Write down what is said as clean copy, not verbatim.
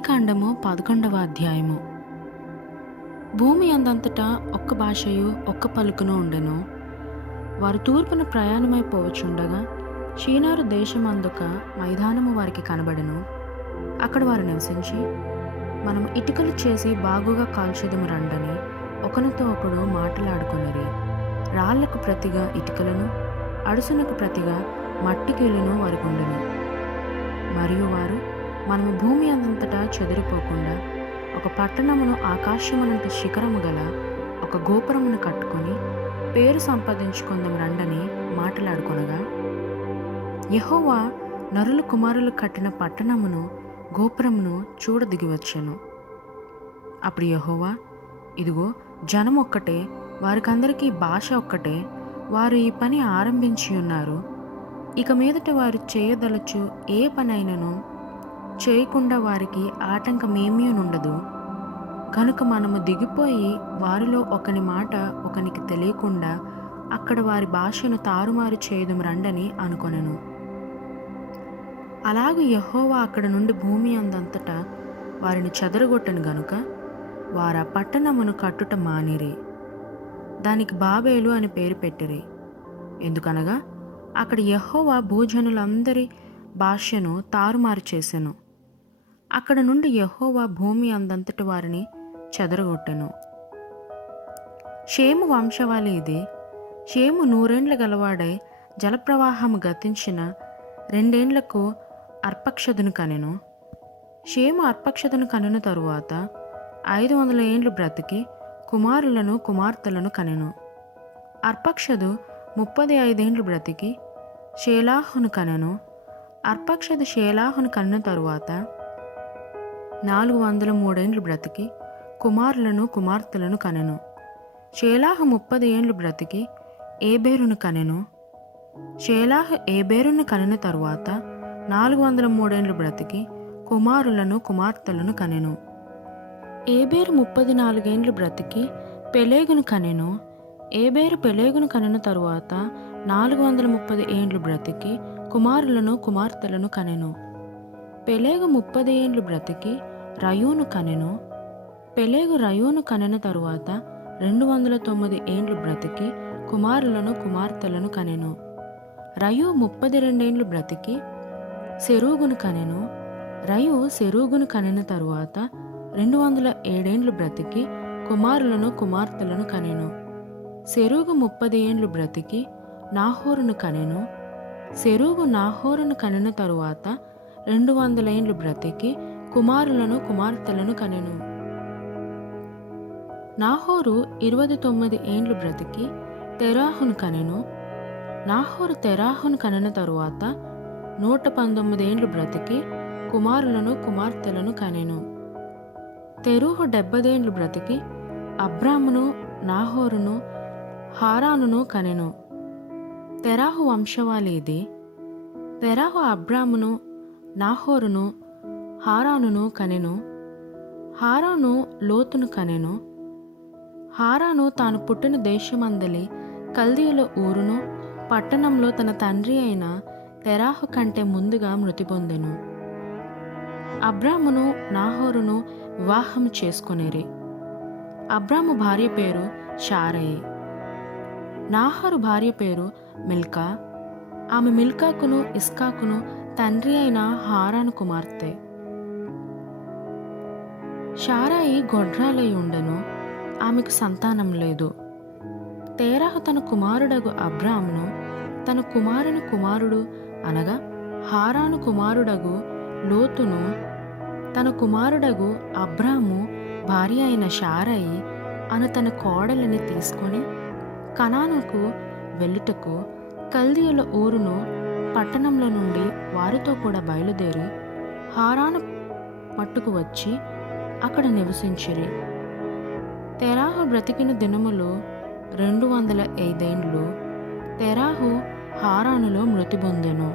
ఆదికాండము 11వ అధ్యాయము. భూమి అందంతటా ఒక్క భాషయు ఒక్క పలుకును ఉండెను. వారు తూర్పున ప్రయాణమైపోవచుండగా షీనారు దేశమందొక మైదానము వారికి కనబడెను. అక్కడ వారు నివసించి, మనం ఇటుకలు చేసి బాగుగా కాల్చుదము రండని ఒకనితో ఒకడు మాటలాడుకొనిరి. రాళ్లకు ప్రతిగా ఇటుకలను, అడుసునకు ప్రతిగా మట్టికీలును వారికుండెను. మరియు వారు, మనము భూమి అందంతటా చెదిరిపోకుండా ఒక పట్టణమును ఆకాశమునంత శిఖరము గల ఒక గోపురమును కట్టుకొని పేరు సంపాదించుకుందాం రండని మాట్లాడుకొనగా, యెహోవా నరుల కుమారులు కట్టిన పట్టణమును గోపురమును చూడ దిగివచ్చెను. అప్పుడు యెహోవా, ఇదిగో జనం ఒక్కటే, వారికందరికీ భాష ఒక్కటే, వారు ఈ పని ఆరంభించి ఉన్నారు. ఇక మీదట వారు చేయదలచు ఏ పనైనను చేయకుండా వారికి ఆటంకమేమీ ఉండదు. కనుక మనము దిగిపోయి వారిలో ఒకని మాట ఒకనికి తెలియకుండా అక్కడ వారి భాషను తారుమారు చేయడం రండని అనుకొనెను. అలాగే యెహోవా అక్కడ నుండి భూమి అందంతటా వారిని చెదరగొట్టను గనుక వారు ఆ పట్టణమును కట్టుట మానిరి. దానికి బాబేలు అని పేరు పెట్టిరి. ఎందుకనగా అక్కడ యెహోవా భూజనులందరి భాషను తారుమారు చేసెను. అక్కడ నుండి యెహోవా భూమి అందంతటి వారిని చెదరగొట్టెను. షేము వంశవాళి ఇది. షేము 100 ఏండ్ల గలవాడై జలప్రవాహము గతించిన 2 ఏండ్లకు అర్పక్షదును కనెను. షేము అర్పక్షదును కనిన తరువాత 500 ఏండ్లు బ్రతికి కుమారులను కుమార్తెలను కనెను. అర్పక్షదు 35 ఏండ్లు బ్రతికి షేలాహును కనెను. అర్పక్షదు షేలాహును కనిన తరువాత 403 ఏండ్లు బ్రతికి కుమారులను కుమార్తెలను కనెను. షేలాహు 30 ఏండ్లు బ్రతికి ఏబేరును కనెను. షేలాహు ఏబేరును కనిన తరువాత 403 ఏండ్లు బ్రతికి కుమారులను కుమార్తెలను కనెను. ఏబేరు 34 ఏండ్లు బ్రతికి పెలేగును కనెను. ఏబేరు పెలేగును కనిన తరువాత 430 ఏండ్లు బ్రతికి కుమారులను కుమార్తెలను కనెను. పెలేగు 30 ఏండ్లు బ్రతికి రయూను కనెను. పెలేగు రయూను కనెన తరువాత 209 ఏండ్లు బ్రతికి కుమారులను కుమార్తెలను కనెను. రయు 32 ఏండ్లు బ్రతికి సెరూగును కనెను. రయు సెరూగును కనెన తరువాత 207 ఏండ్లు బ్రతికి కుమారులను కుమార్తెలను కనెను. సెరూగు 30 ఏండ్లు బ్రతికి నాహోరును కనెను. సెరూగు నాహోరును కనెన తరువాత 200 ఏండ్లు బ్రతికి కుమారులను కుమార్తెలను కనెను. నాహోరు 29 ఏండ్లు బ్రతికి తెరాహును కనెను. నాహోరు తెరాహును కనెన తరువాత 119 ఏండ్లు బ్రతికి కుమారులను కుమార్తెలను కనెను. తెరూహు 70 ఏండ్లు బ్రతికి అబ్రామును నాహోరును హారానును కనెను. తెరాహు వంశవాళి ఇది. తెరాహు అబ్రామును నాహోరును హారానును కనెను. హారాను లోతును కనెను. హారాను తాను పుట్టిన దేశమందలి కల్దీయుల ఊరును పట్టణంలో తన తండ్రి అయిన తెరాహు కంటే ముందుగా మృతి పొందెను. అబ్రామును నాహోరును వివాహం చేసుకొనిరి. అబ్రాము భార్య పేరు షారయి. నాహోరు భార్య పేరు మిల్కా. ఆమె మిల్కాకును ఇస్కాకును తండ్రి అయిన హారాను కుమార్తె. షారాయి గొడ్రాలై ఉండెను. ఆమెకు సంతానం లేదు. తేరాహు తన కుమారుడగు అబ్రామును తన కుమారుని కుమారుడు అనగా హారాను కుమారుడగు లోతును తన కుమారుడగు అబ్రాము భార్య అయిన షారాయి అను తన కోడలిని తీసుకొని కనానుకు వెళ్ళుటకు కల్దీయుల ఊరును పట్టణంలో నుండి వారితో కూడా బయలుదేరి హారాను మట్టుకు వచ్చి అక్కడ నివసించిరి. తెరాహు బ్రతికిన దినములు 205 ఏండ్లు. తెరాహు హారానులో మృతి పొందెను.